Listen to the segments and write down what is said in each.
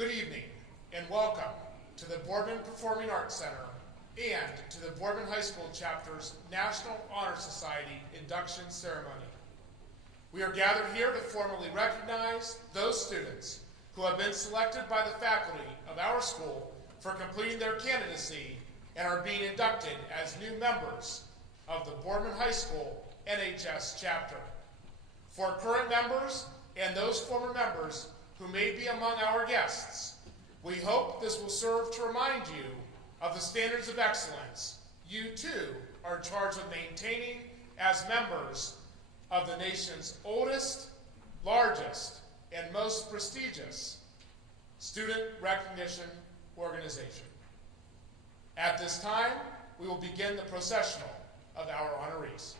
Good evening and welcome to the Boardman Performing Arts Center and to the Boardman High School Chapter's National Honor Society Induction Ceremony. We are gathered here to formally recognize those students who have been selected by the faculty of our school for completing their candidacy and are being inducted as new members of the Boardman High School NHS Chapter. For current members and those former members who may be among our guests, we hope this will serve to remind you of the standards of excellence you too are charged with maintaining as members of the nation's oldest, largest, and most prestigious student recognition organization. At this time, we will begin the processional of our honorees.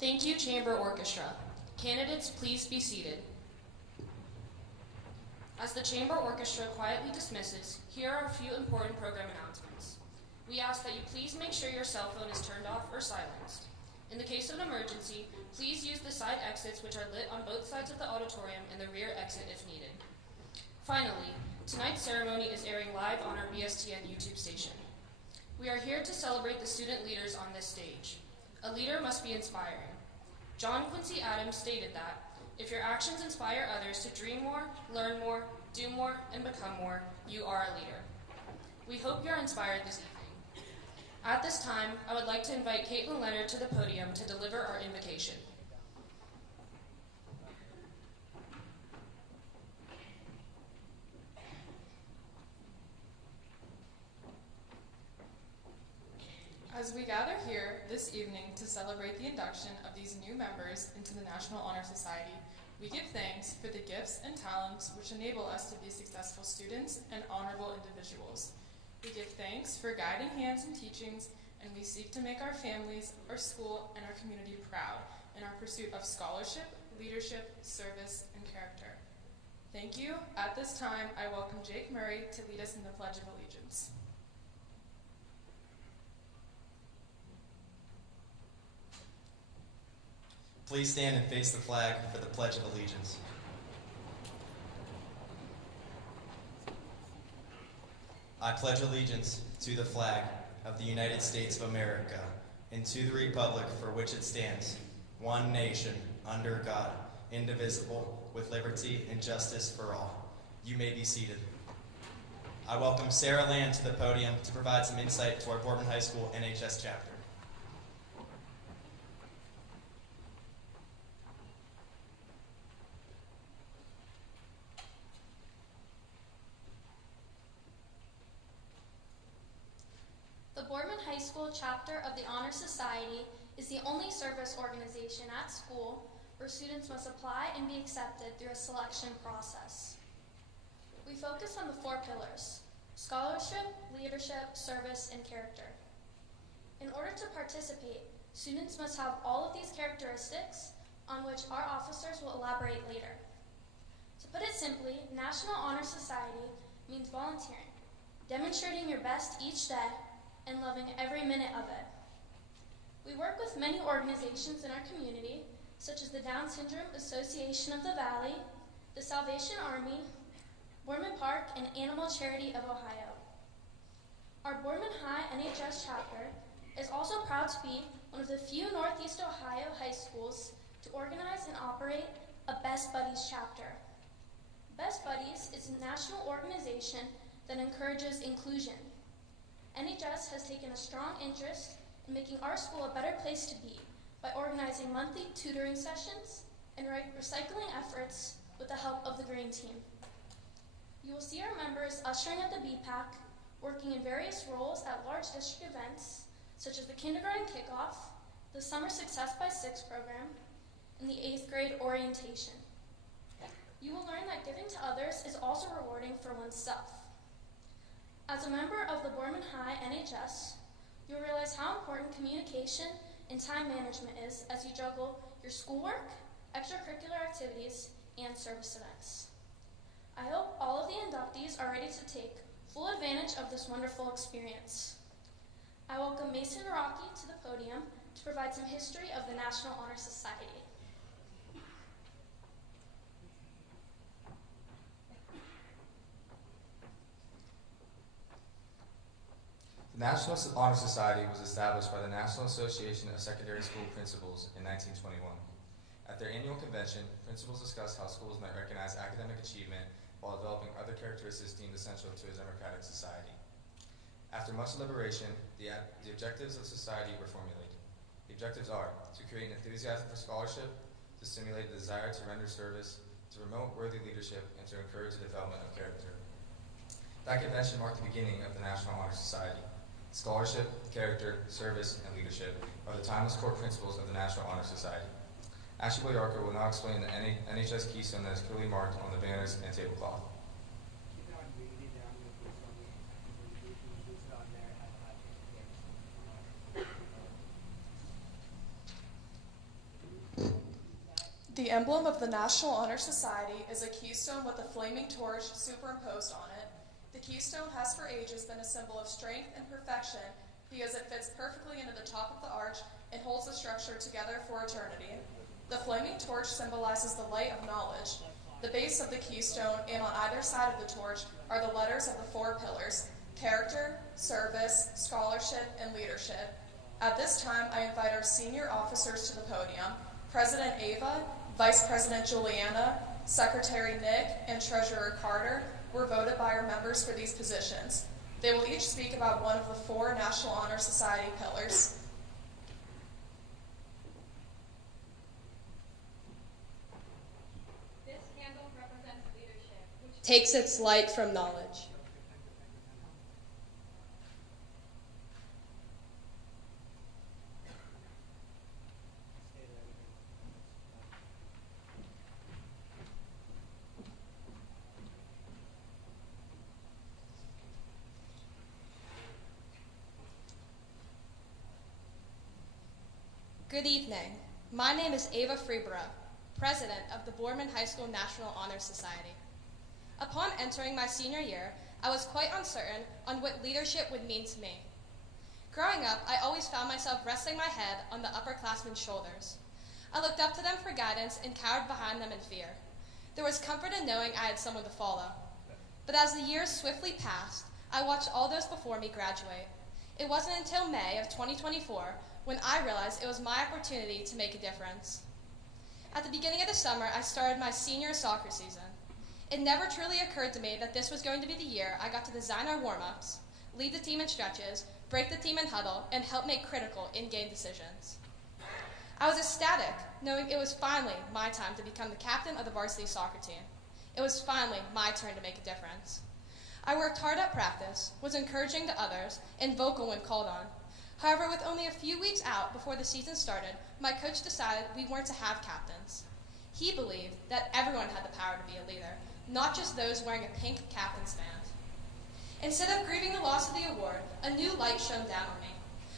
Thank you, Chamber Orchestra. Candidates, please be seated. As the Chamber Orchestra quietly dismisses, here are a few important program announcements. We ask that you please make sure your cell phone is turned off or silenced. In the case of an emergency, please use the side exits which are lit on both sides of the auditorium and the rear exit if needed. Finally, tonight's ceremony is airing live on our BSTN YouTube station. We are here to celebrate the student leaders on this stage. A leader must be inspiring. John Quincy Adams stated that, if your actions inspire others to dream more, learn more, do more, and become more. You are a leader. We hope you're inspired this evening. At this time, I would like to invite Caitlin Leonard to the podium to deliver our invocation. As we gather here this evening to celebrate the induction of these new members into the National Honor Society, we give thanks for the gifts and talents which enable us to be successful students and honorable individuals. We give thanks for guiding hands and teachings, and we seek to make our families, our school, and our community proud in our pursuit of scholarship, leadership, service, and character. Thank you. At this time, I welcome Jake Murray to lead us in the Pledge of Allegiance. Please stand and face the flag for the Pledge of Allegiance. I pledge allegiance to the flag of the United States of America and to the republic for which it stands, one nation, under God, indivisible, with liberty and justice for all. You may be seated. I welcome Sarah Land to the podium to provide some insight to our Boardman High School NHS chapter. The Boardman High School chapter of the Honor Society is the only service organization at school where students must apply and be accepted through a selection process. We focus on the 4 pillars: scholarship, leadership, service, and character. In order to participate, students must have all of these characteristics, on which our officers will elaborate later. To put it simply, National Honor Society means volunteering, demonstrating your best each day, and loving every minute of it. We work with many organizations in our community, such as the Down Syndrome Association of the Valley, the Salvation Army, Boardman Park, and Animal Charity of Ohio. Our Boardman High NHS chapter is also proud to be one of the few Northeast Ohio high schools to organize and operate a Best Buddies chapter. Best Buddies is a national organization that encourages inclusion. NHS has taken a strong interest in making our school a better place to be by organizing monthly tutoring sessions and recycling efforts with the help of the Green Team. You will see our members ushering at the BPAC, working in various roles at large district events, such as the kindergarten kickoff, the Summer Success by 6 program, and the 8th grade orientation. You will learn that giving to others is also rewarding for oneself. As a member of the Boardman High NHS, you'll realize how important communication and time management is as you juggle your schoolwork, extracurricular activities, and service events. I hope all of the inductees are ready to take full advantage of this wonderful experience. I welcome Mason Rocky to the podium to provide some history of the National Honor Society. The National Honor Society was established by the National Association of Secondary School Principals in 1921. At their annual convention, principals discussed how schools might recognize academic achievement while developing other characteristics deemed essential to a democratic society. After much deliberation, the objectives of society were formulated. The objectives are to create an enthusiasm for scholarship, to stimulate the desire to render service, to promote worthy leadership, and to encourage the development of character. That convention marked the beginning of the National Honor Society. Scholarship, character, service, and leadership are the timeless core principles of the National Honor Society. Ashley Boyarker will now explain the NHS keystone that is clearly marked on the banners and tablecloth. The emblem of the National Honor Society is a keystone with a flaming torch superimposed on it. The keystone has for ages been a symbol of strength and perfection because it fits perfectly into the top of the arch and holds the structure together for eternity. The flaming torch symbolizes the light of knowledge. The base of the keystone and on either side of the torch are the letters of the 4 pillars: character, service, scholarship, and leadership. At this time, I invite our senior officers to the podium: President Ava, Vice President Juliana, Secretary Nick, and Treasurer Carter were voted by our members for these positions. They will each speak about one of the 4 National Honor Society pillars. This candle represents leadership, which takes its light from knowledge. Good evening. My name is Ava Freeborough, President of the Boardman High School National Honor Society. Upon entering my senior year, I was quite uncertain on what leadership would mean to me. Growing up, I always found myself resting my head on the upperclassmen's shoulders. I looked up to them for guidance and cowered behind them in fear. There was comfort in knowing I had someone to follow. But as the years swiftly passed, I watched all those before me graduate. It wasn't until May of 2024 when I realized it was my opportunity to make a difference. At the beginning of the summer, I started my senior soccer season. It never truly occurred to me that this was going to be the year I got to design our warm-ups, lead the team in stretches, break the team in huddle, and help make critical in-game decisions. I was ecstatic, knowing it was finally my time to become the captain of the varsity soccer team. It was finally my turn to make a difference. I worked hard at practice, was encouraging to others, and vocal when called on. However, with only a few weeks out before the season started, my coach decided we weren't to have captains. He believed that everyone had the power to be a leader, not just those wearing a pink captain's band. Instead of grieving the loss of the award, a new light shone down on me.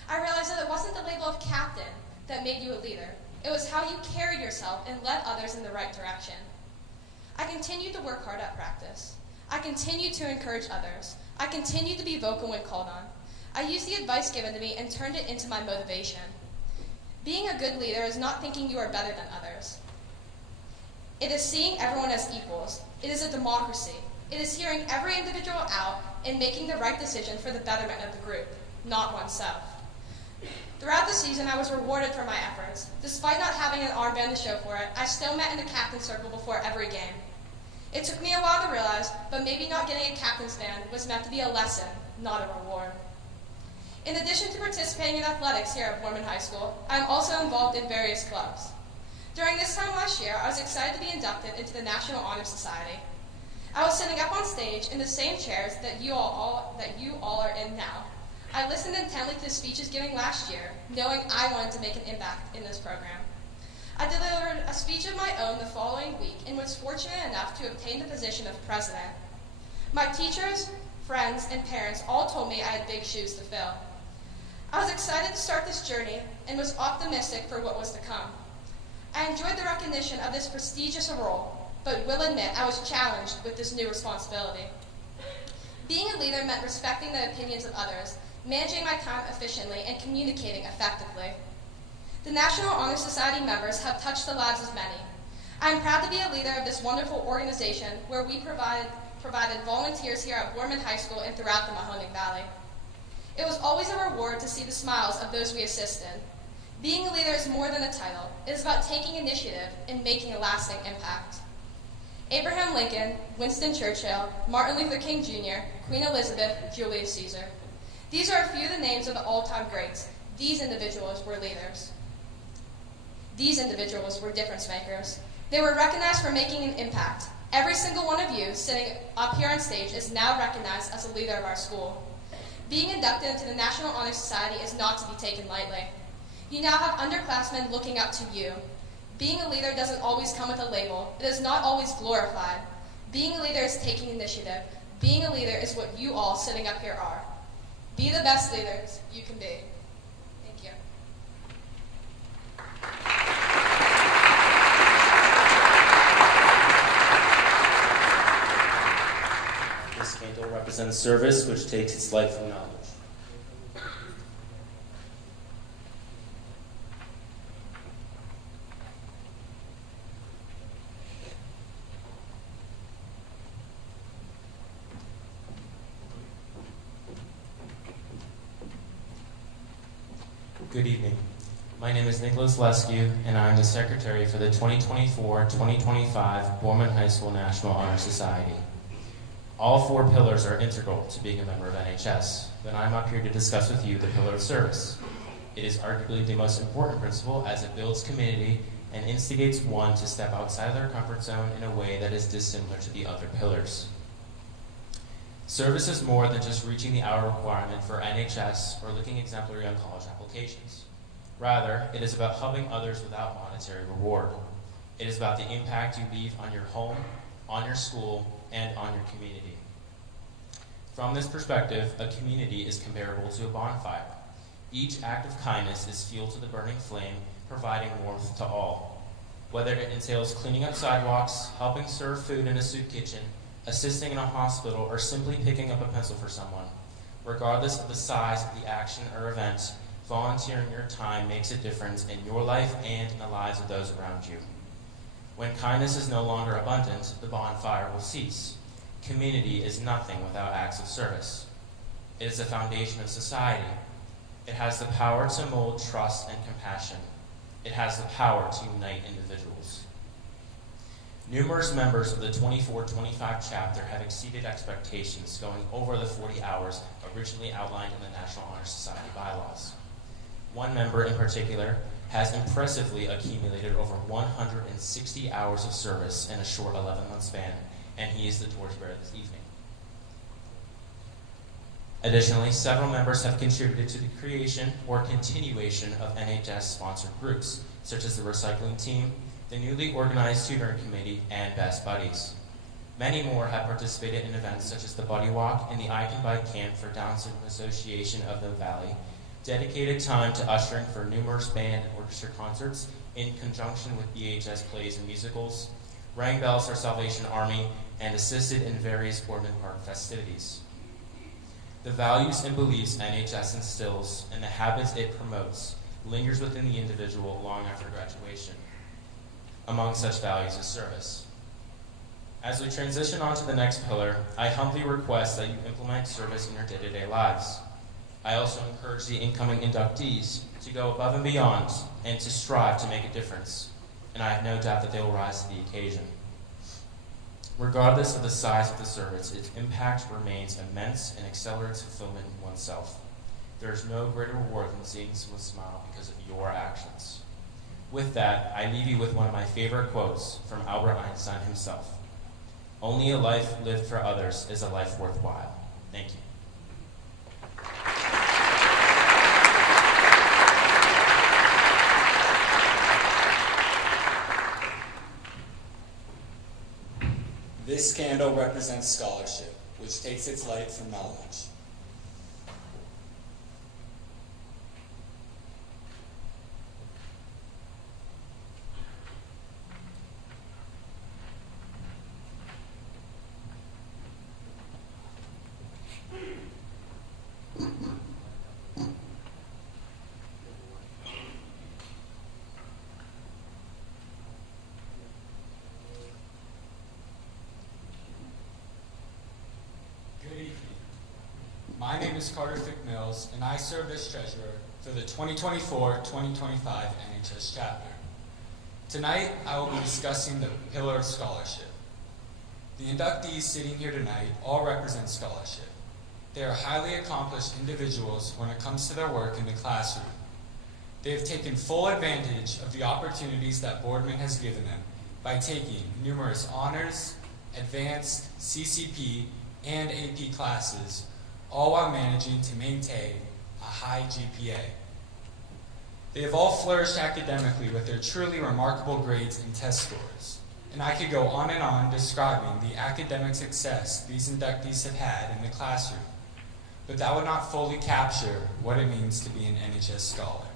I realized that it wasn't the label of captain that made you a leader. It was how you carried yourself and led others in the right direction. I continued to work hard at practice. I continued to encourage others. I continued to be vocal when called on. I used the advice given to me and turned it into my motivation. Being a good leader is not thinking you are better than others. It is seeing everyone as equals. It is a democracy. It is hearing every individual out and making the right decision for the betterment of the group, not oneself. Throughout the season, I was rewarded for my efforts. Despite not having an armband to show for it, I still met in the captain's circle before every game. It took me a while to realize, but maybe not getting a captain's band was meant to be a lesson, not a reward. In addition to participating in athletics here at Boardman High School, I am also involved in various clubs. During this time last year, I was excited to be inducted into the National Honor Society. I was sitting up on stage in the same chairs that you all are in now. I listened intently to the speeches given last year, knowing I wanted to make an impact in this program. I delivered a speech of my own the following week and was fortunate enough to obtain the position of president. My teachers, friends, and parents all told me I had big shoes to fill. I was excited to start this journey and was optimistic for what was to come. I enjoyed the recognition of this prestigious role, but will admit I was challenged with this new responsibility. Being a leader meant respecting the opinions of others, managing my time efficiently, and communicating effectively. The National Honor Society members have touched the lives of many. I am proud to be a leader of this wonderful organization where we provided volunteers here at Boardman High School and throughout the Mahoning Valley. It was always a reward to see the smiles of those we assisted. Being a leader is more than a title. It is about taking initiative and making a lasting impact. Abraham Lincoln, Winston Churchill, Martin Luther King Jr., Queen Elizabeth, Julius Caesar. These are a few of the names of the all-time greats. These individuals were leaders. These individuals were difference makers. They were recognized for making an impact. Every single one of you sitting up here on stage is now recognized as a leader of our school. Being inducted into the National Honor Society is not to be taken lightly. You now have underclassmen looking up to you. Being a leader doesn't always come with a label. It is not always glorified. Being a leader is taking initiative. Being a leader is what you all sitting up here are. Be the best leaders you can be. Thank you. This candle represents service, which takes its light from knowledge. Good evening. My name is Nicholas Lescu, and I am the Secretary for the 2024-2025 Boardman High School National Honor Society. All four pillars are integral to being a member of NHS, but I'm up here to discuss with you the pillar of service. It is arguably the most important principle as it builds community and instigates one to step outside of their comfort zone in a way that is dissimilar to the other pillars. Service is more than just reaching the hour requirement for NHS or looking exemplary on college applications. Rather, it is about helping others without monetary reward. It is about the impact you leave on your home, on your school, and on your community. From this perspective, a community is comparable to a bonfire. Each act of kindness is fuel to the burning flame, providing warmth to all. Whether it entails cleaning up sidewalks, helping serve food in a soup kitchen, assisting in a hospital, or simply picking up a pencil for someone, regardless of the size of the action or event, volunteering your time makes a difference in your life and in the lives of those around you. When kindness is no longer abundant, the bonfire will cease. Community is nothing without acts of service. It is the foundation of society. It has the power to mold trust and compassion. It has the power to unite individuals. Numerous members of the 24-25 chapter have exceeded expectations, going over the 40 hours originally outlined in the National Honor Society bylaws. One member in particular has impressively accumulated over 160 hours of service in a short 11-month span, and he is the torchbearer this evening. Additionally, several members have contributed to the creation or continuation of NHS-sponsored groups, such as the recycling team, the newly organized tutoring committee, and Best Buddies. Many more have participated in events such as the Buddy Walk and the I Can Bike Camp for Down Syndrome Association of the Valley, dedicated time to ushering for numerous band and orchestra concerts in conjunction with BHS plays and musicals, rang bells for Salvation Army, and assisted in various Boardman Park festivities. The values and beliefs NHS instills and the habits it promotes lingers within the individual long after graduation. Among such values is service. As we transition on to the next pillar, I humbly request that you implement service in your day-to-day lives. I also encourage the incoming inductees to go above and beyond and to strive to make a difference, and I have no doubt that they will rise to the occasion. Regardless of the size of the service, its impact remains immense and accelerates fulfillment in oneself. There is no greater reward than seeing someone smile because of your actions. With that, I leave you with one of my favorite quotes from Albert Einstein himself. Only a life lived for others is a life worthwhile. Thank you. This candle represents scholarship, which takes its light from knowledge. My name is Carter Fick-Mills, and I serve as treasurer for the 2024-2025 NHS chapter. Tonight, I will be discussing the pillar of scholarship. The inductees sitting here tonight all represent scholarship. They are highly accomplished individuals when it comes to their work in the classroom. They have taken full advantage of the opportunities that Boardman has given them by taking numerous honors, advanced, CCP, and AP classes, all while managing to maintain a high GPA. They have all flourished academically with their truly remarkable grades and test scores. And I could go on and on describing the academic success these inductees have had in the classroom. But that would not fully capture what it means to be an NHS scholar.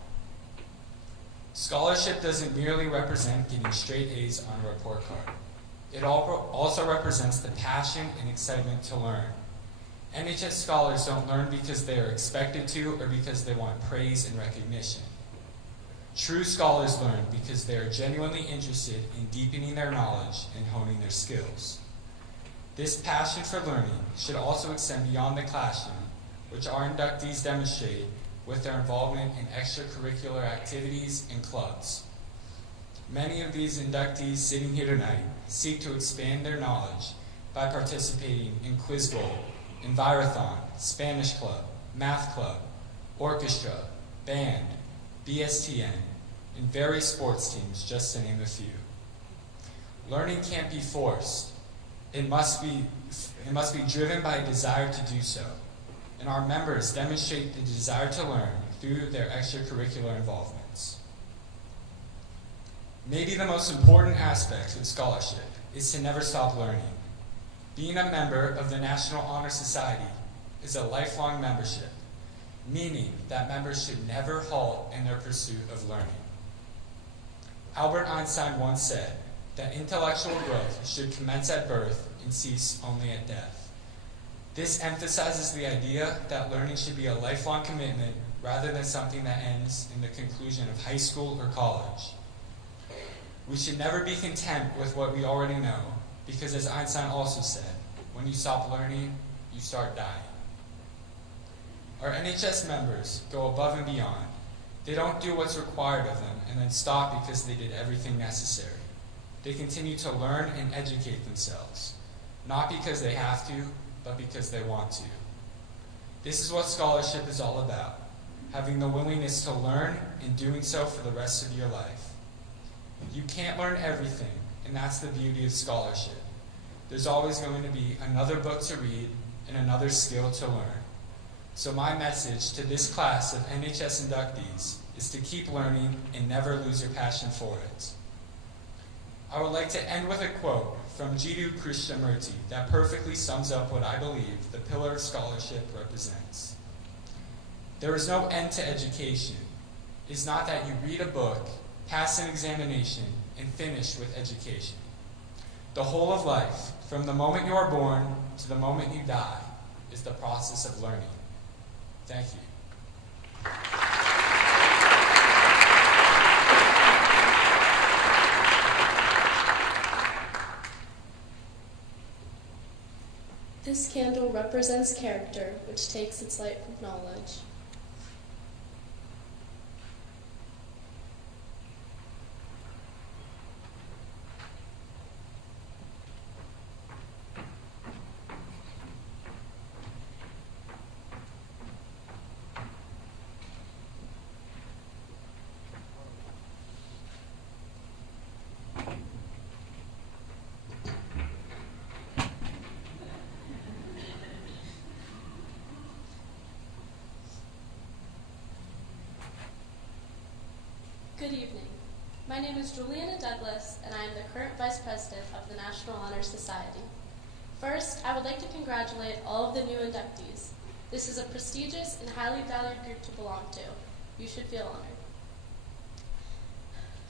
Scholarship doesn't merely represent getting straight A's on a report card. It also represents the passion and excitement to learn. NHS scholars don't learn because they are expected to or because they want praise and recognition. True scholars learn because they are genuinely interested in deepening their knowledge and honing their skills. This passion for learning should also extend beyond the classroom, which our inductees demonstrate with their involvement in extracurricular activities and clubs. Many of these inductees sitting here tonight seek to expand their knowledge by participating in Quiz Bowl, Envirothon, Spanish Club, Math Club, Orchestra, Band, BSTN, and various sports teams, just to name a few. Learning can't be forced. It must be driven by a desire to do so, and our members demonstrate the desire to learn through their extracurricular involvements. Maybe the most important aspect of scholarship is to never stop learning. Being a member of the National Honor Society is a lifelong membership, meaning that members should never halt in their pursuit of learning. Albert Einstein once said that intellectual growth should commence at birth and cease only at death. This emphasizes the idea that learning should be a lifelong commitment rather than something that ends in the conclusion of high school or college. We should never be content with what we already know, because as Einstein also said, when you stop learning, you start dying. Our NHS members go above and beyond. They don't do what's required of them and then stop because they did everything necessary. They continue to learn and educate themselves, not because they have to, but because they want to. This is what scholarship is all about, having the willingness to learn and doing so for the rest of your life. You can't learn everything, and that's the beauty of scholarship. There's always going to be another book to read and another skill to learn. So my message to this class of NHS inductees is to keep learning and never lose your passion for it. I would like to end with a quote from Jiddu Krishnamurti that perfectly sums up what I believe the pillar of scholarship represents. There is no end to education. It's not that you read a book, pass an examination, and finish with education. The whole of life, from the moment you are born to the moment you die, is the process of learning. Thank you. This candle represents character, which takes its light from knowledge. Good evening. My name is Juliana Douglas, and I am the current Vice President of the National Honor Society. First, I would like to congratulate all of the new inductees. This is a prestigious and highly valued group to belong to. You should feel honored.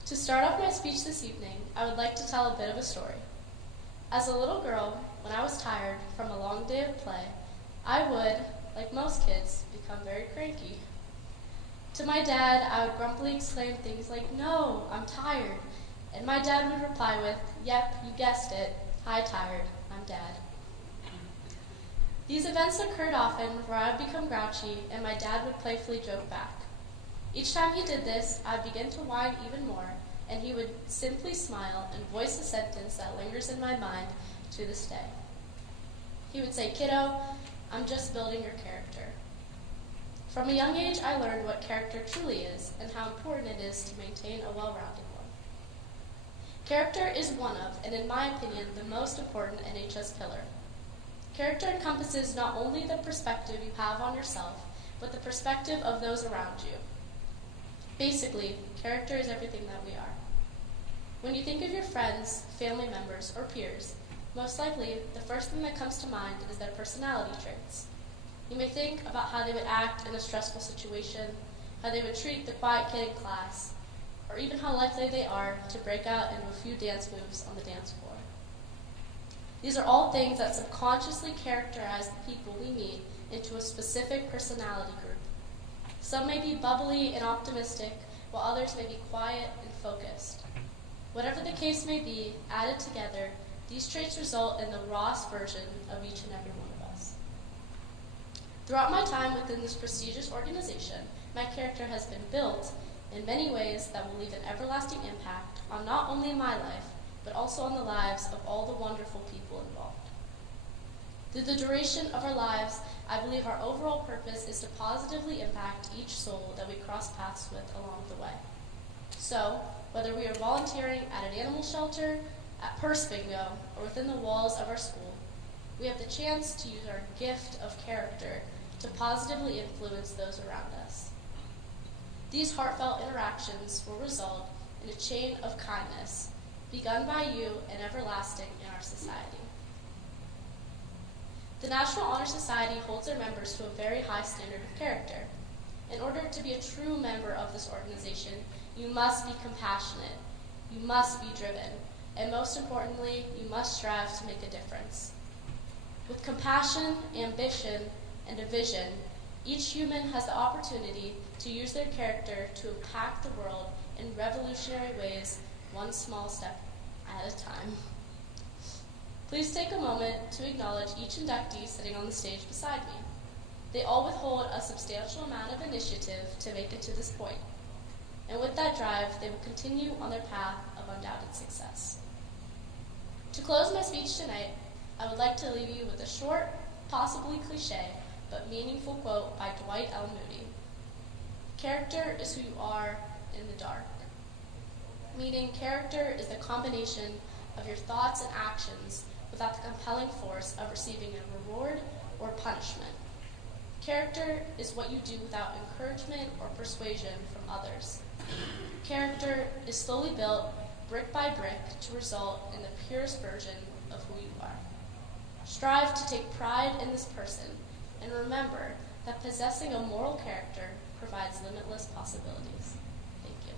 To start off my speech this evening, I would like to tell a bit of a story. As a little girl, when I was tired from a long day of play, I would, like most kids, become very cranky. To my dad, I would grumpily exclaim things like, "No, I'm tired." And my dad would reply with, "Yep, you guessed it. Hi, tired. I'm Dad." These events occurred often where I would become grouchy and my dad would playfully joke back. Each time he did this, I would begin to whine even more, and he would simply smile and voice a sentence that lingers in my mind to this day. He would say, "Kiddo, I'm just building your character." From a young age, I learned what character truly is and how important it is to maintain a well-rounded one. Character is one of, and in my opinion, the most important NHS pillar. Character encompasses not only the perspective you have on yourself, but the perspective of those around you. Basically, character is everything that we are. When you think of your friends, family members, or peers, most likely the first thing that comes to mind is their personality traits. You may think about how they would act in a stressful situation, how they would treat the quiet kid in class, or even how likely they are to break out into a few dance moves on the dance floor. These are all things that subconsciously characterize the people we meet into a specific personality group. Some may be bubbly and optimistic, while others may be quiet and focused. Whatever the case may be, added together, these traits result in the rawest version of each and every one of us. Throughout my time within this prestigious organization, my character has been built in many ways that will leave an everlasting impact on not only my life, but also on the lives of all the wonderful people involved. Through the duration of our lives, I believe our overall purpose is to positively impact each soul that we cross paths with along the way. So, whether we are volunteering at an animal shelter, at purse bingo, or within the walls of our school, we have the chance to use our gift of character to positively influence those around us. These heartfelt interactions will result in a chain of kindness, begun by you and everlasting in our society. The National Honor Society holds their members to a very high standard of character. In order to be a true member of this organization, you must be compassionate, you must be driven, and most importantly, you must strive to make a difference. With compassion, ambition, and a vision, each human has the opportunity to use their character to impact the world in revolutionary ways, one small step at a time. Please take a moment to acknowledge each inductee sitting on the stage beside me. They all withhold a substantial amount of initiative to make it to this point. And with that drive, they will continue on their path of undoubted success. To close my speech tonight, I would like to leave you with a short, possibly cliche, but meaningful quote by Dwight L. Moody. Character is who you are in the dark. Meaning, character is the combination of your thoughts and actions without the compelling force of receiving a reward or punishment. Character is what you do without encouragement or persuasion from others. Character is slowly built, brick by brick, to result in the purest version of who you are. Strive to take pride in this person, and remember that possessing a moral character provides limitless possibilities. Thank you.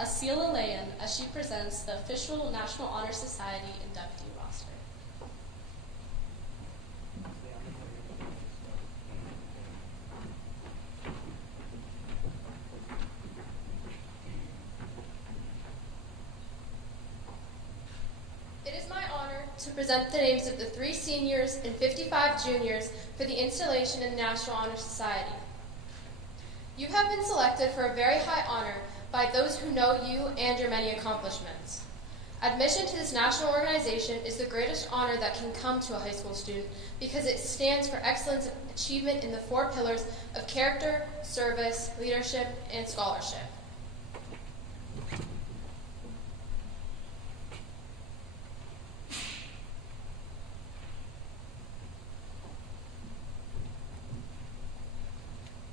Asila Layan as she presents the official National Honor Society inductee roster. It is my honor to present the names of the 3 seniors and 55 juniors for the installation in the National Honor Society. You have been selected for a very high honor by those who know you and your many accomplishments. Admission to this national organization is the greatest honor that can come to a high school student because it stands for excellence of achievement in the 4 pillars of character, service, leadership, and scholarship.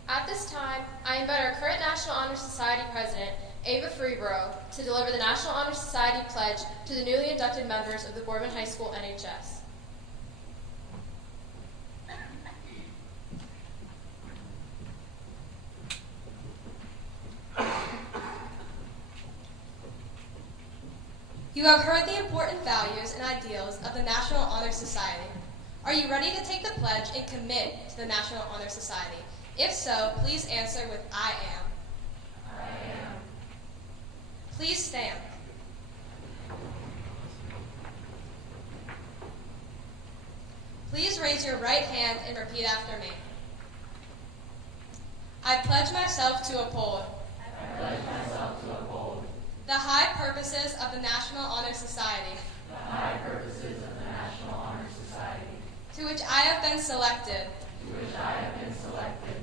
At this time, I invite our current National Honor Society President, Ava Freeborough, to deliver the National Honor Society pledge to the newly inducted members of the Boardman High School NHS. You have heard the important values and ideals of the National Honor Society. Are you ready to take the pledge and commit to the National Honor Society? If so, please answer with I am. I am. Please stand. Please raise your right hand and repeat after me. I pledge myself to uphold. I pledge myself to uphold. The high purposes of the National Honor Society. The high purposes of the National Honor Society. To which I have been selected. To which I have been selected.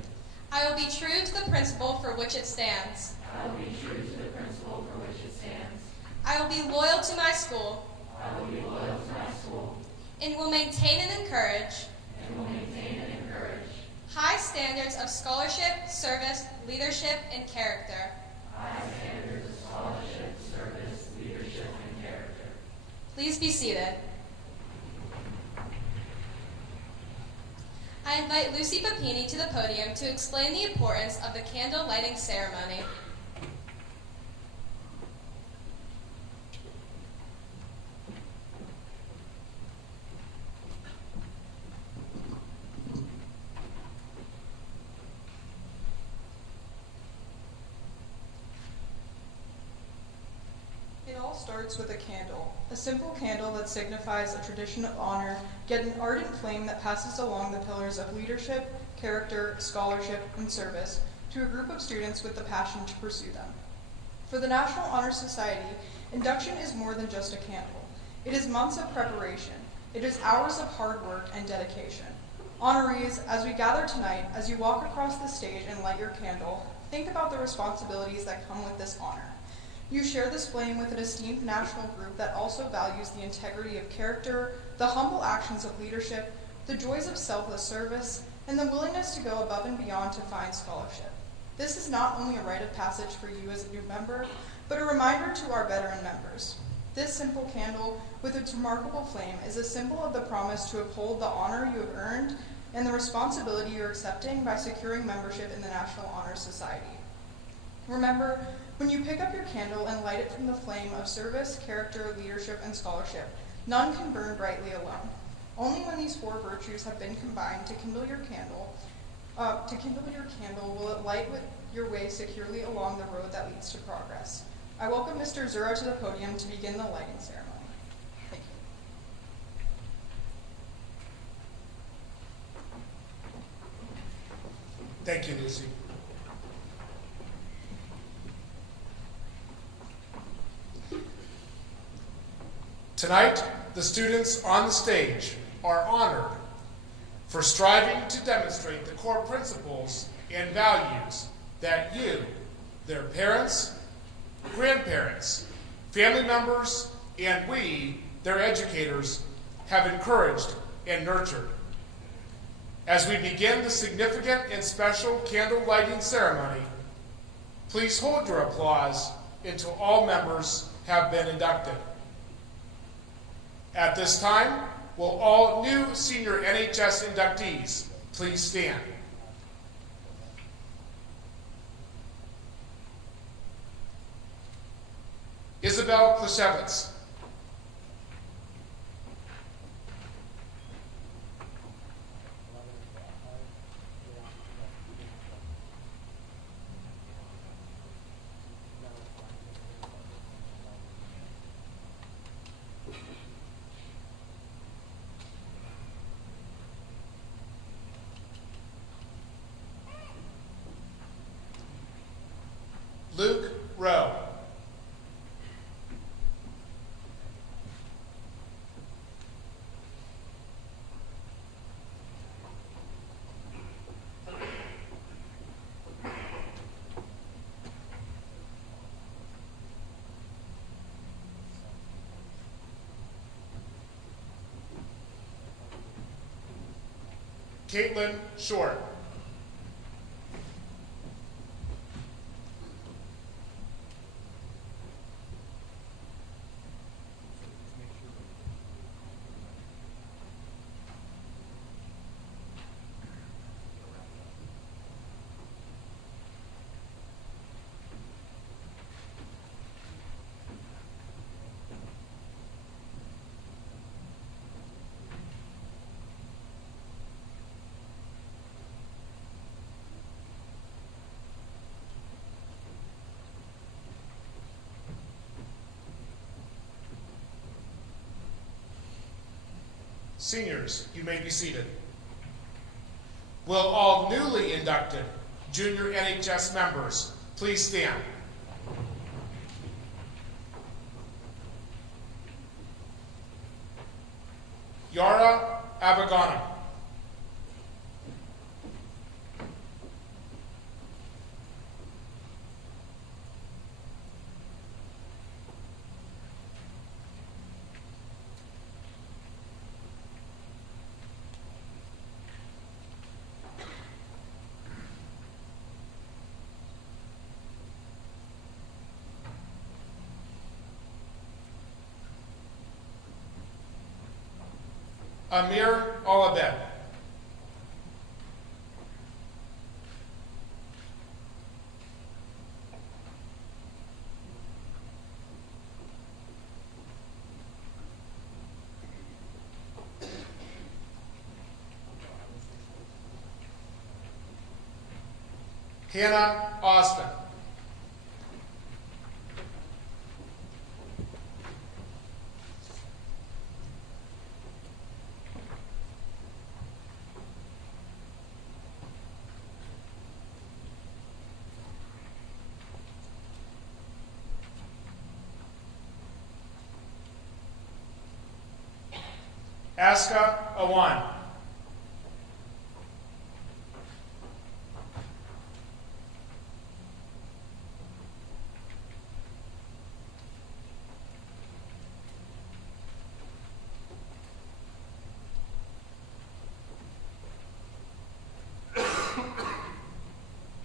I will be true to the principle for which it stands. I will be true to the principle for which it stands. I will be loyal to my school. I will be loyal to my school. And will maintain and encourage. And will maintain and encourage. High standards of scholarship, service, leadership, and character. High standards of scholarship, service, leadership, and character. Please be seated. I invite Lucy Papini to the podium to explain the importance of the candle lighting ceremony. Good all starts with a candle, a simple candle that signifies a tradition of honor, yet an ardent flame that passes along the pillars of leadership, character, scholarship, and service to a group of students with the passion to pursue them. For the National Honor Society, induction is more than just a candle. It is months of preparation. It is hours of hard work and dedication. Honorees, as we gather tonight, as you walk across the stage and light your candle, think about the responsibilities that come with this honor. You share this flame with an esteemed national group that also values the integrity of character, the humble actions of leadership, the joys of selfless service, and the willingness to go above and beyond to find scholarship. This is not only a rite of passage for you as a new member, but a reminder to our veteran members. This simple candle, with its remarkable flame, is a symbol of the promise to uphold the honor you have earned and the responsibility you're accepting by securing membership in the National Honor Society. Remember, when you pick up your candle and light it from the flame of service, character, leadership, and scholarship, none can burn brightly alone. Only when these four virtues have been combined to kindle your candle will it light your way securely along the road that leads to progress. I welcome Mr. Zura to the podium to begin the lighting ceremony. Thank you. Thank you, Lucy. Tonight, the students on the stage are honored for striving to demonstrate the core principles and values that you, their parents, grandparents, family members, and we, their educators, have encouraged and nurtured. As we begin the significant and special candle lighting ceremony, please hold your applause until all members have been inducted. At this time, will all new senior NHS inductees please stand? Isabel Klashevitz. Luke Rowe. Caitlin Short. Seniors, you may be seated. Will all newly inducted junior NHS members please stand? Yara Abagana. Amir Olabed. Hannah Austin. Aska Awan.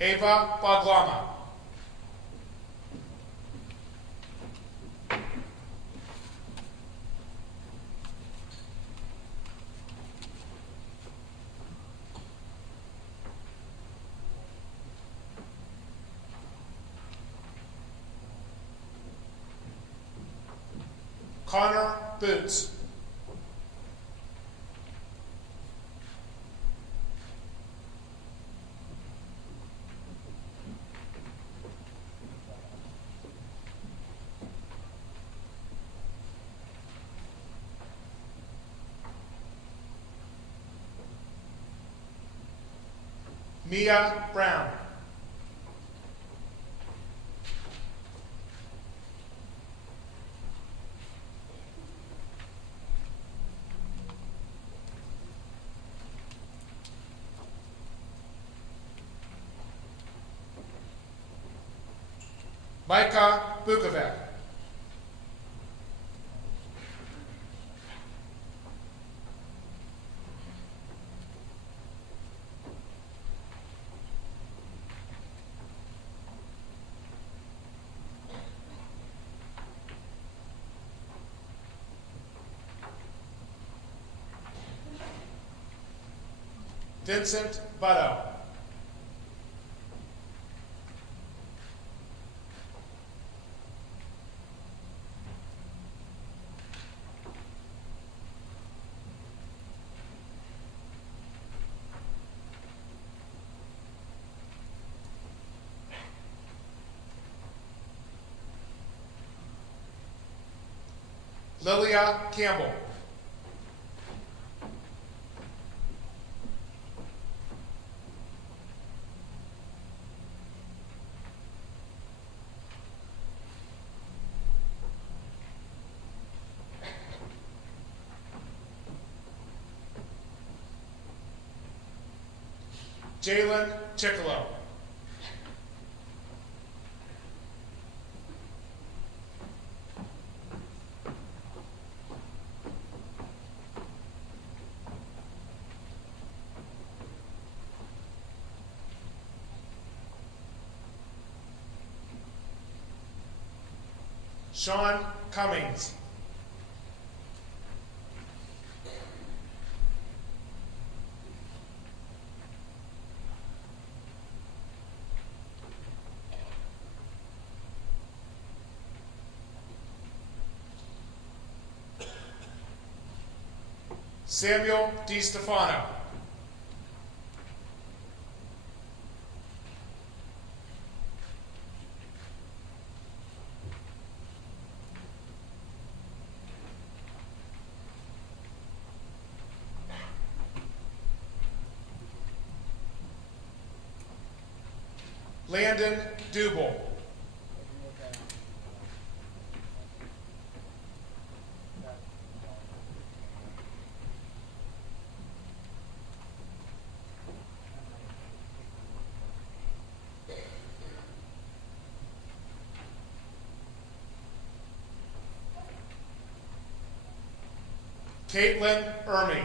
Ava Baglama. Connor Boots. Mia Brown. Micah Bukovic. Vincent Butto. Lilia Campbell. Jalen Chickalo. Sean Cummings. Samuel DiStefano. Landon Dubel. Caitlin Ermey.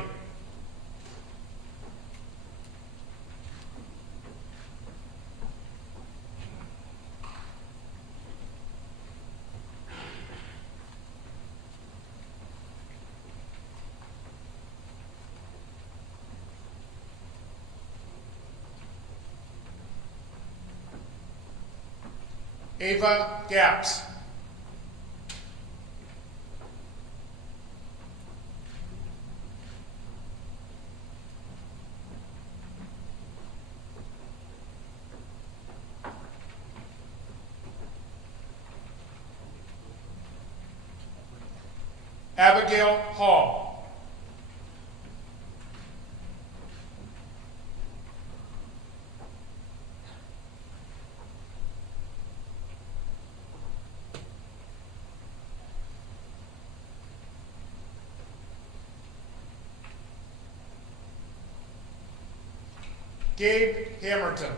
Ava Gaps. Abigail Hall. Gabe Hammerton.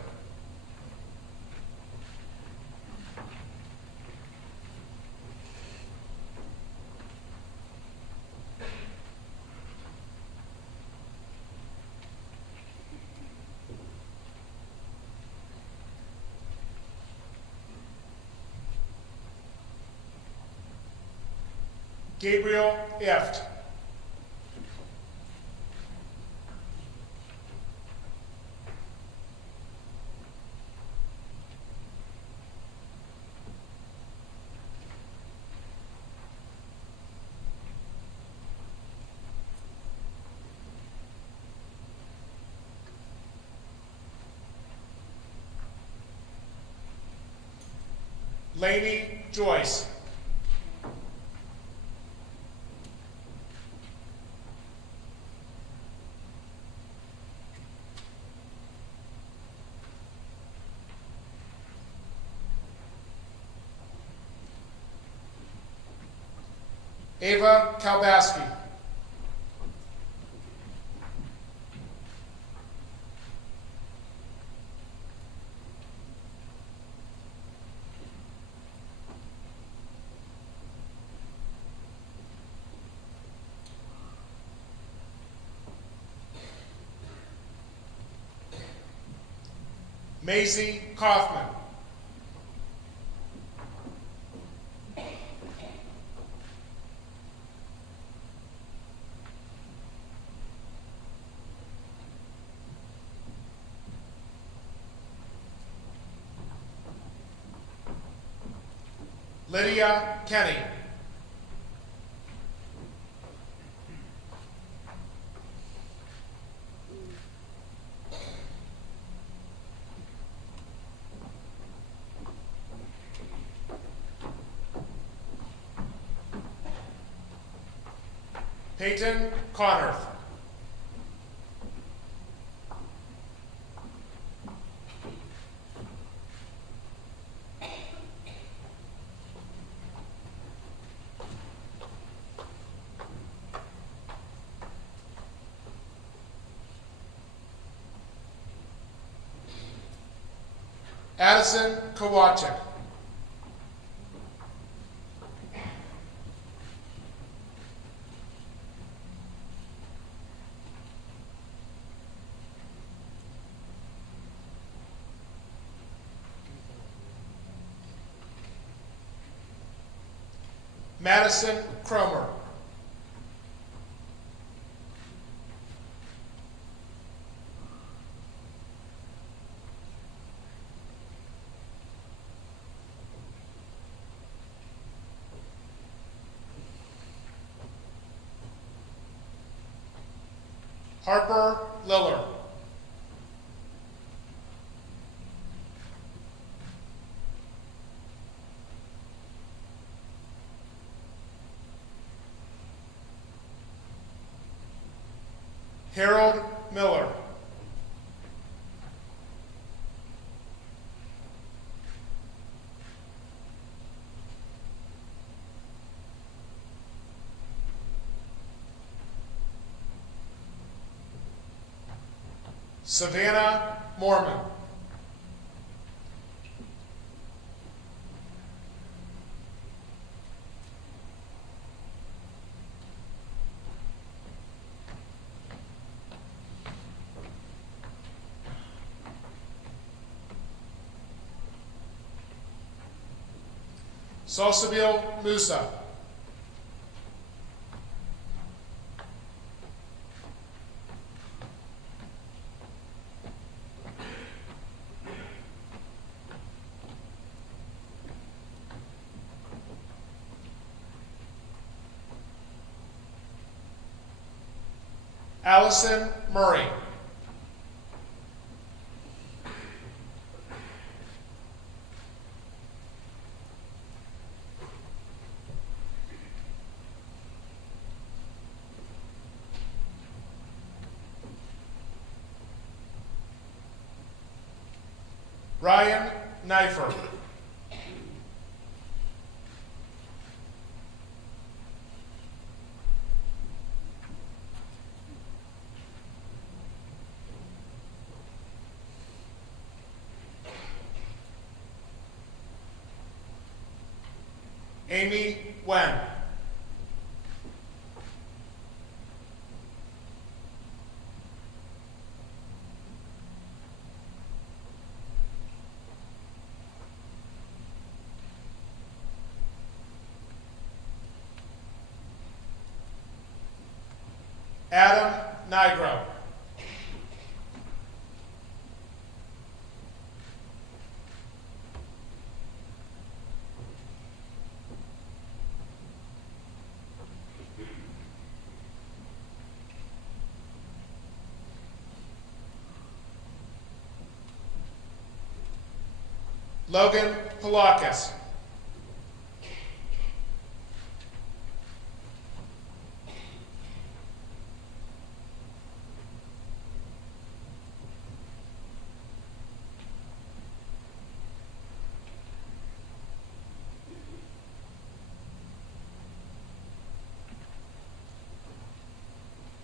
Gabriel Eft. Lainey Joyce. Ava Kalbaski. Maisie Kaufman. Lydia Kenny. Peyton Connorth. Addison Kowalczyk. Madison Cromer. Harper Liller. Harold Miller. Savannah Mormon. Salsabil Musa. Allison Murray. Ryan Knifer. Amy Wen. Adam Nigro. Logan Palakis.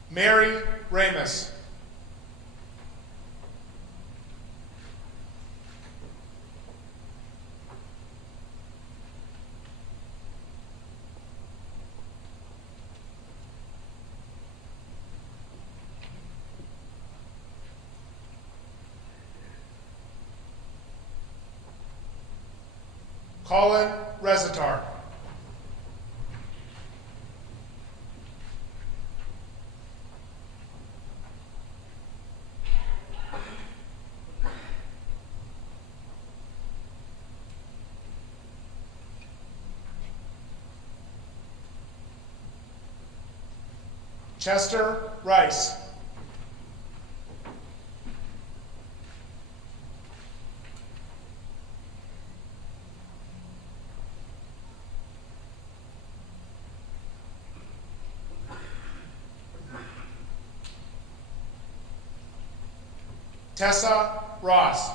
Mary Ramus. Colin Rezatar. Chester Rice. Tessa Ross.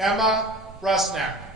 Emma Rusnak.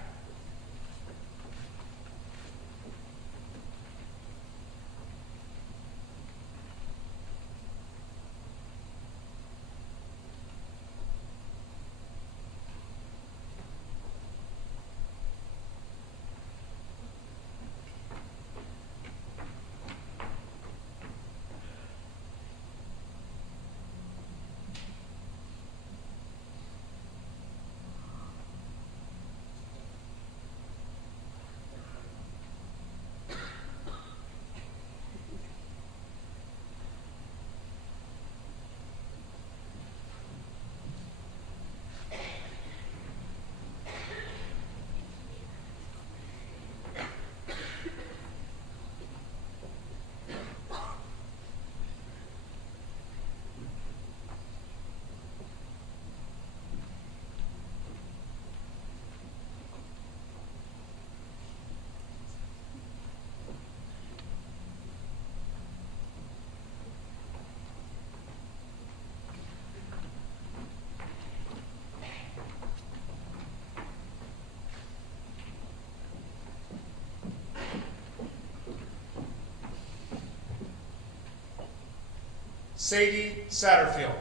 Sadie Satterfield.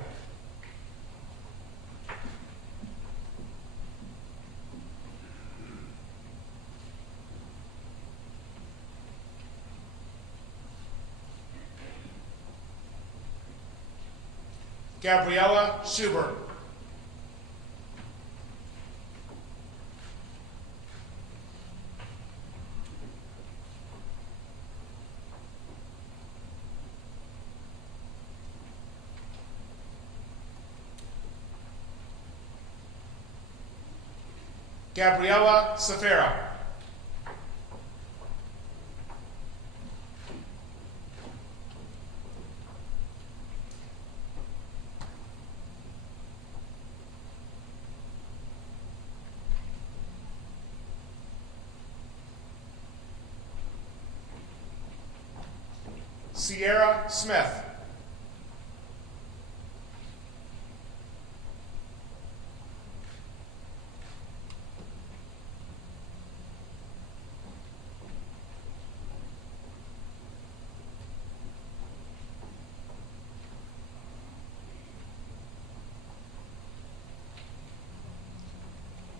Gabriella Schubert. Gabriella Safera. Sierra Smith.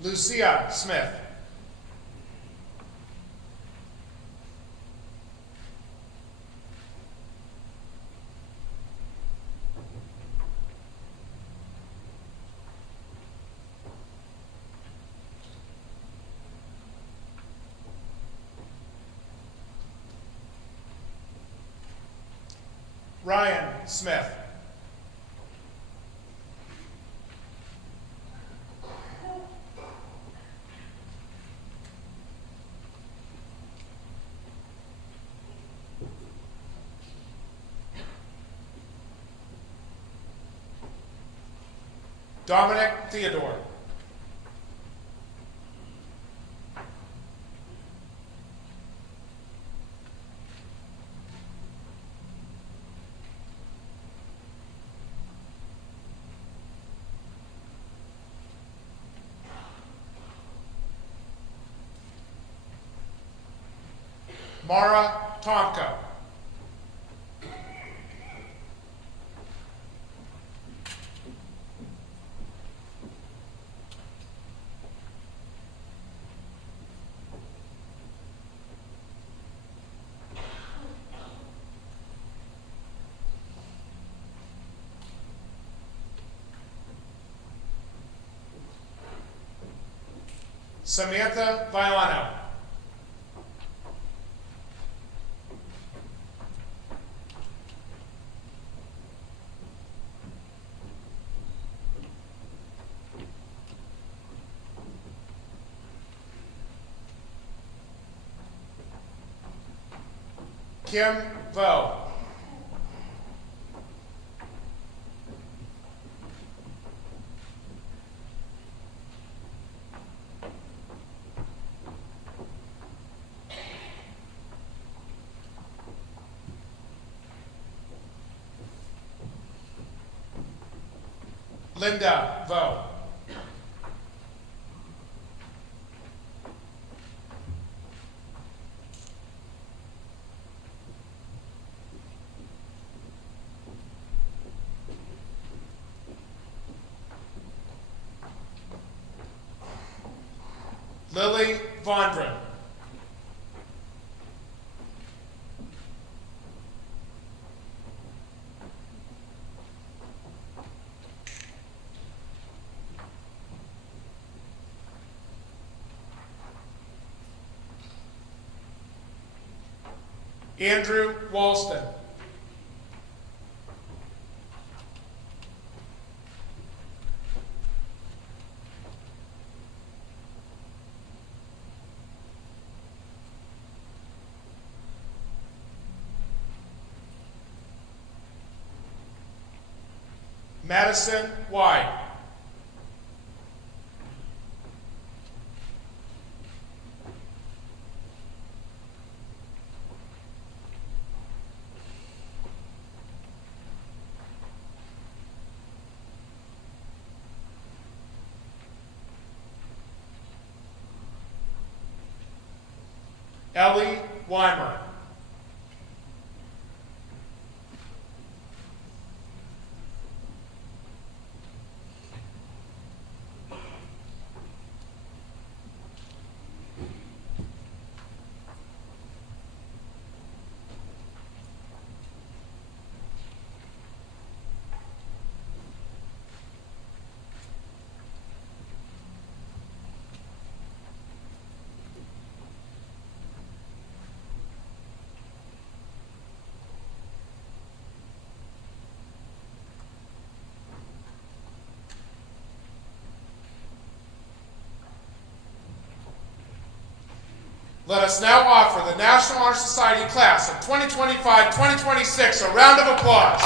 Lucia Smith. Ryan Smith. Dominic Theodore. Mara Tomko. Samantha Violano. Kim Vo. Linda Vo. Lily Vondren. Andrew Walston. Madison White. Ellie Weimer. Let us now offer the National Honor Society class of 2025-2026 a round of applause.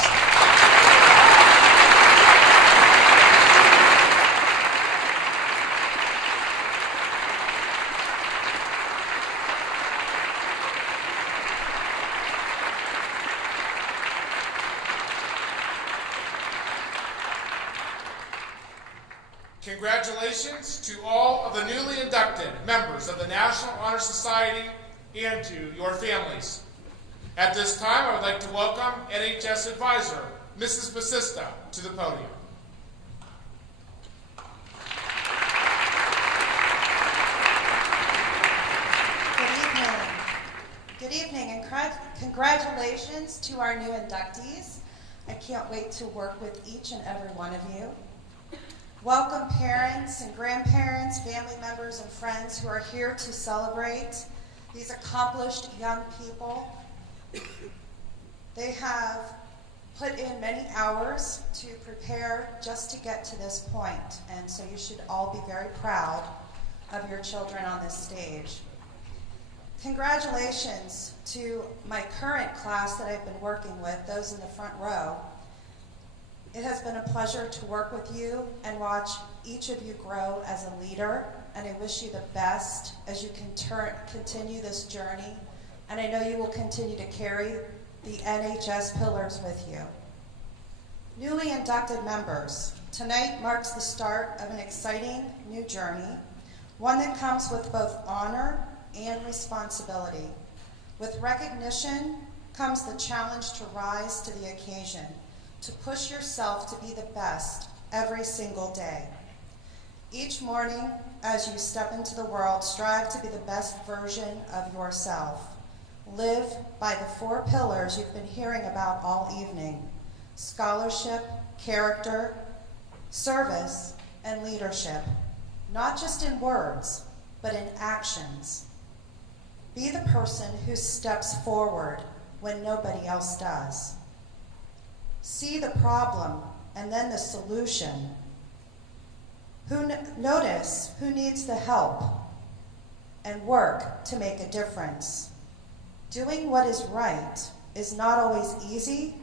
Congratulations to all of the newly inducted members of the National Honor Society and to your families. At this time, I would like to welcome NHS Advisor, Mrs. Basista, to the podium. Congratulations to our new inductees. I can't wait to work with each and every one of you. Welcome parents and grandparents, family members and friends who are here to celebrate these accomplished young people. They have put in many hours to prepare just to get to this point, and so you should all be very proud of your children on this stage. Congratulations to my current class that I've been working with, those in the front row. It has been a pleasure to work with you and watch each of you grow as a leader, and I wish you the best as you continue this journey, and I know you will continue to carry the NHS pillars with you. Newly inducted members, tonight marks the start of an exciting new journey, one that comes with both honor and responsibility. With recognition comes the challenge to rise to the occasion, to push yourself to be the best every single day. Each morning, as you step into the world, strive to be the best version of yourself. Live by the 4 pillars you've been hearing about all evening: scholarship, character, service, and leadership. Not just in words, but in actions. Be the person who steps forward when nobody else does. See the problem and then the solution. Notice who needs the help and work to make a difference. Doing what is right is not always easy,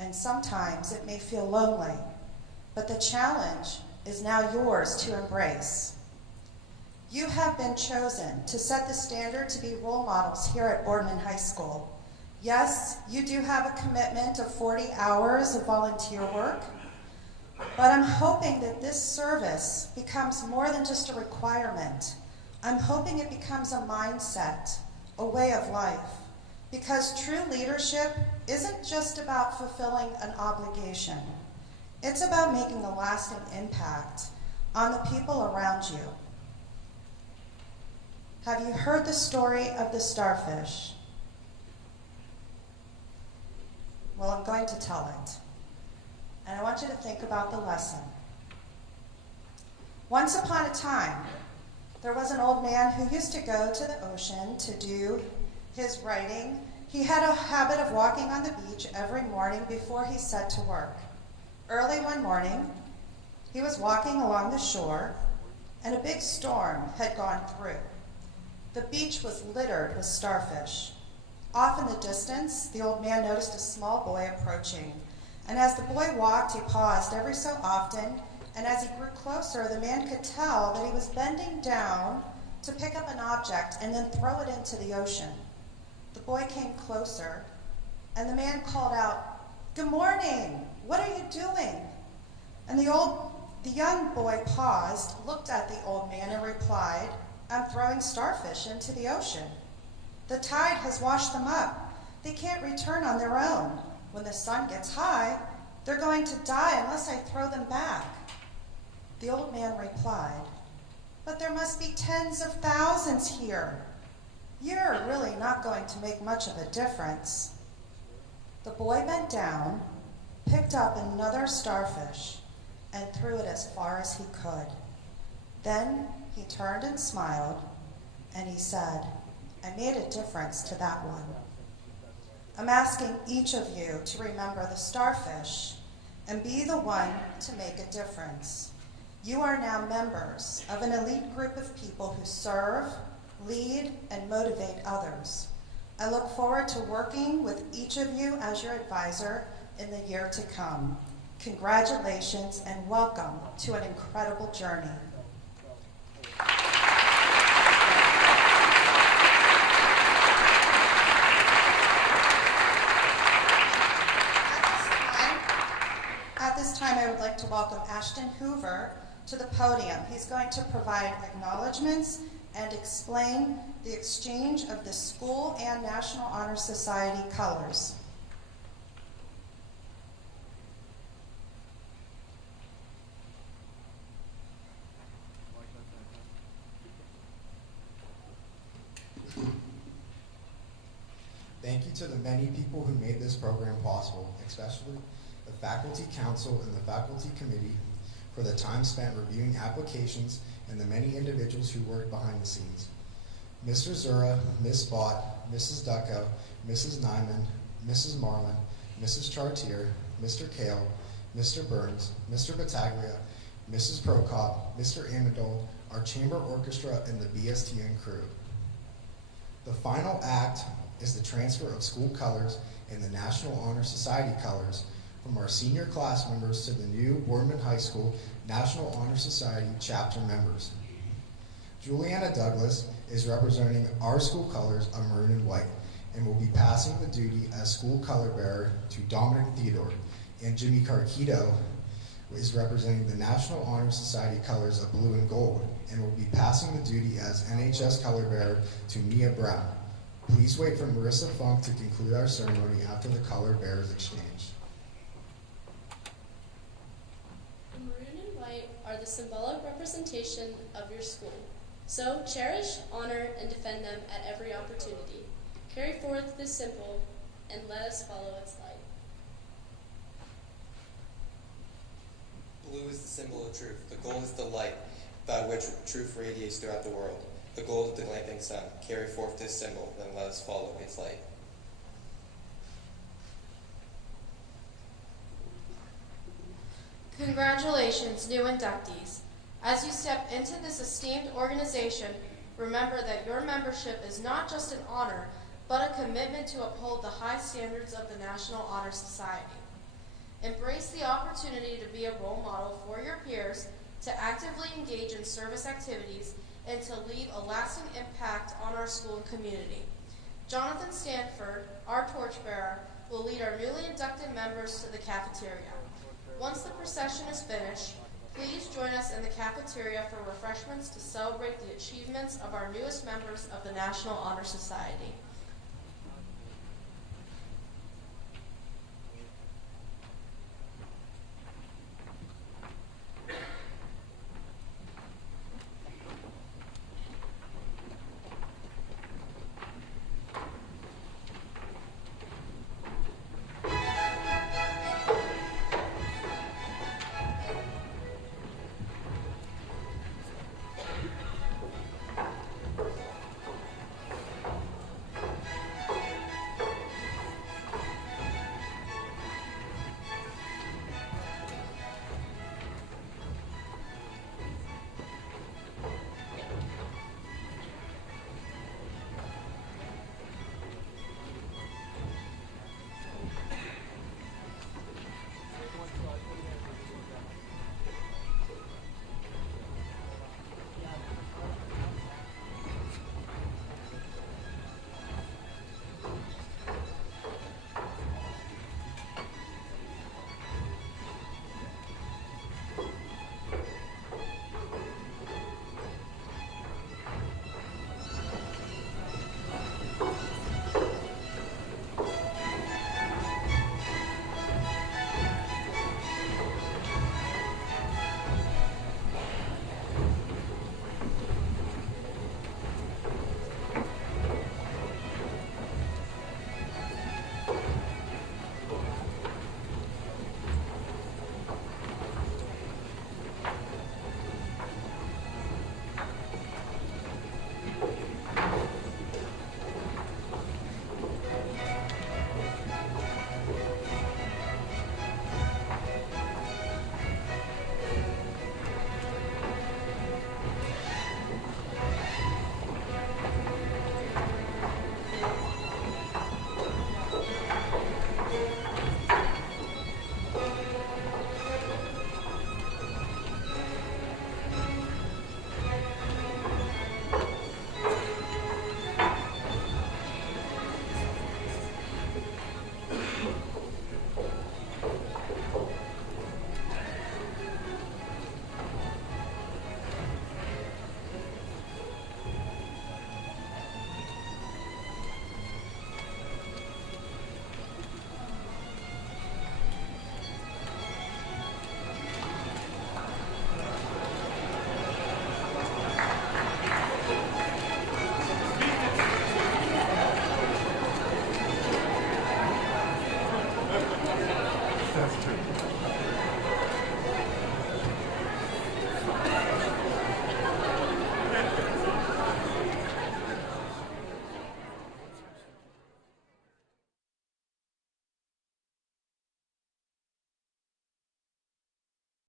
and sometimes it may feel lonely, but the challenge is now yours to embrace. You have been chosen to set the standard to be role models here at Boardman High School. Yes, you do have a commitment of 40 hours of volunteer work, but I'm hoping that this service becomes more than just a requirement. I'm hoping it becomes a mindset, a way of life, because true leadership isn't just about fulfilling an obligation. It's about making a lasting impact on the people around you. Have you heard the story of the starfish? Well, I'm going to tell it. And I want you to think about the lesson. Once upon a time, there was an old man who used to go to the ocean to do his writing. He had a habit of walking on the beach every morning before he set to work. Early one morning, he was walking along the shore, and a big storm had gone through. The beach was littered with starfish. Off in the distance, the old man noticed a small boy approaching. And as the boy walked, he paused every so often, and as he grew closer, the man could tell that he was bending down to pick up an object and then throw it into the ocean. The boy came closer, and the man called out, "Good morning, what are you doing?" And the young boy paused, looked at the old man, and replied, "I'm throwing starfish into the ocean. The tide has washed them up. They can't return on their own. When the sun gets high, they're going to die unless I throw them back." The old man replied, "But there must be tens of thousands here. You're really not going to make much of a difference." The boy bent down, picked up another starfish, and threw it as far as he could. Then he turned and smiled, and he said, "I made a difference to that one." I'm asking each of you to remember the starfish and be the one to make a difference. You are now members of an elite group of people who serve, lead, and motivate others. I look forward to working with each of you as your advisor in the year to come. Congratulations and welcome to an incredible journey. At this time, I would like to welcome Ashton Hoover to the podium. He's going to provide acknowledgments and explain the exchange of the school and National Honor Society colors. Thank you, to the many people who made this program possible, especially the Faculty Council and the Faculty Committee for the time spent reviewing applications and the many individuals who worked behind the scenes. Mr. Zura, Ms. Bott, Mrs. Ducko, Mrs. Nyman, Mrs. Marlin, Mrs. Chartier, Mr. Kale, Mr. Burns, Mr. Battaglia, Mrs. Prokop, Mr. Amendold, our chamber orchestra, and the BSTN crew. The final act is the transfer of school colors and the National Honor Society colors from our senior class members to the new Boardman High School National Honor Society chapter members. Juliana Douglas is representing our school colors of maroon and white and will be passing the duty as school color bearer to Dominic Theodore, and Jimmy Carquito is representing the National Honor Society colors of blue and gold and will be passing the duty as NHS color bearer to Mia Brown. Please wait for Marissa Funk to conclude our ceremony after the color bearers exchange. The maroon and white are the symbolic representation of your school. So cherish, honor, and defend them at every opportunity. Carry forth this symbol and let us follow its light. Blue is the symbol of truth. The gold is the light by which truth radiates throughout the world. The gold is the glamping sun. Carry forth this symbol, then let us follow its light. Congratulations, new inductees. As you step into this esteemed organization, remember that your membership is not just an honor, but a commitment to uphold the high standards of the National Honor Society. Embrace the opportunity to be a role model for your peers, to actively engage in service activities, and to leave a lasting impact on our school and community. Jonathan Stanford, our torchbearer, will lead our newly inducted members to the cafeteria. Once the procession is finished, please join us in the cafeteria for refreshments to celebrate the achievements of our newest members of the National Honor Society.